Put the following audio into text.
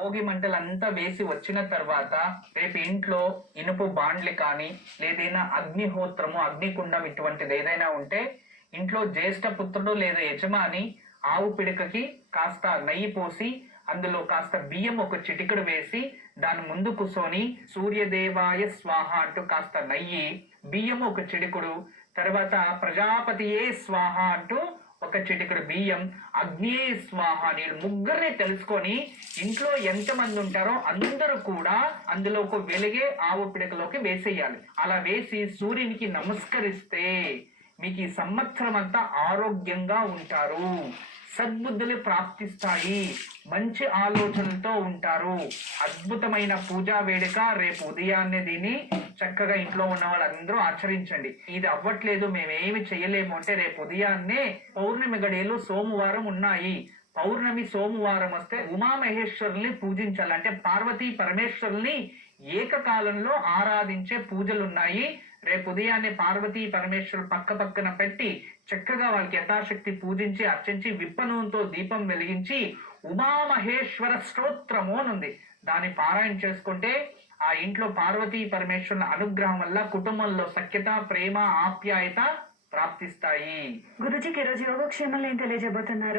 భోగి మంటలంతా వేసి వచ్చిన తర్వాత రేపు ఇంట్లో ఇనుపు బాండ్లు కానీ లేదైనా అగ్నిహోత్రము అగ్నికుండం ఇటువంటిది ఏదైనా ఉంటే ఇంట్లో జ్యేష్ఠ పుత్రుడు లేదా యజమాని ఆవు పిడకకి కాస్త నెయ్యి పోసి అందులో కాస్త బియ్యం ఒక చిటికెడు వేసి దాని ముందు కూర్చొని సూర్యదేవాయ స్వాహ అంటూ కాస్త నెయ్యి బియ్యం ఒక చిటికుడు, తర్వాత ప్రజాపతియే స్వాహ అంటూ ఒక చిటికెడు బియ్యం, అగ్నియే స్వాహ నీళ్ళు ముగ్గురిని తెలుసుకొని ఇంట్లో ఎంతమంది ఉంటారో అందరూ కూడా అందులో ఒక వెలిగే ఆవు పిడకలోకి వేసేయాలి. అలా వేసి సూర్యునికి నమస్కరిస్తే మీకు ఈ సంవత్సరం అంతా ఆరోగ్యంగా ఉంటారు, సద్బుద్ధులు ప్రాప్తిస్తాయి, మంచి ఆలోచనలతో ఉంటారు. అద్భుతమైన పూజా వేడుక రేపు ఉదయాన్నే దీన్ని చక్కగా ఇంట్లో ఉన్న వాళ్ళందరూ ఆచరించండి. ఇది అవ్వట్లేదు మేమేమి చేయలేము అంటే రేపు ఉదయాన్నే పౌర్ణమి గడియలు సోమవారం ఉన్నాయి. పౌర్ణమి సోమవారం వస్తే ఉమామహేశ్వరుల్ని పూజించాలి. అంటే పార్వతీ పరమేశ్వరుల్ని ఏకకాలంలో ఆరాధించే పూజలు ఉన్నాయి. రేపు ఉదయాన్నే పార్వతీ పరమేశ్వరులు పక్క పక్కన పెట్టి చక్కగా వాళ్ళకి యథాశక్తి పూజించి అర్చించి విప్పనూనెతో దీపం వెలిగించి ఉమామహేశ్వర స్తోత్రము అని ఉంది, దాన్ని పారాయణ చేసుకుంటే ఆ ఇంట్లో పార్వతీ పరమేశ్వరుల అనుగ్రహం వల్ల కుటుంబంలో సఖ్యత, ప్రేమ, ఆప్యాయత ప్రాప్తిస్తాయి. గురుజీకి ఈరోజు యోగక్షేమంలో ఏం తెలియజేయబోతున్నారు?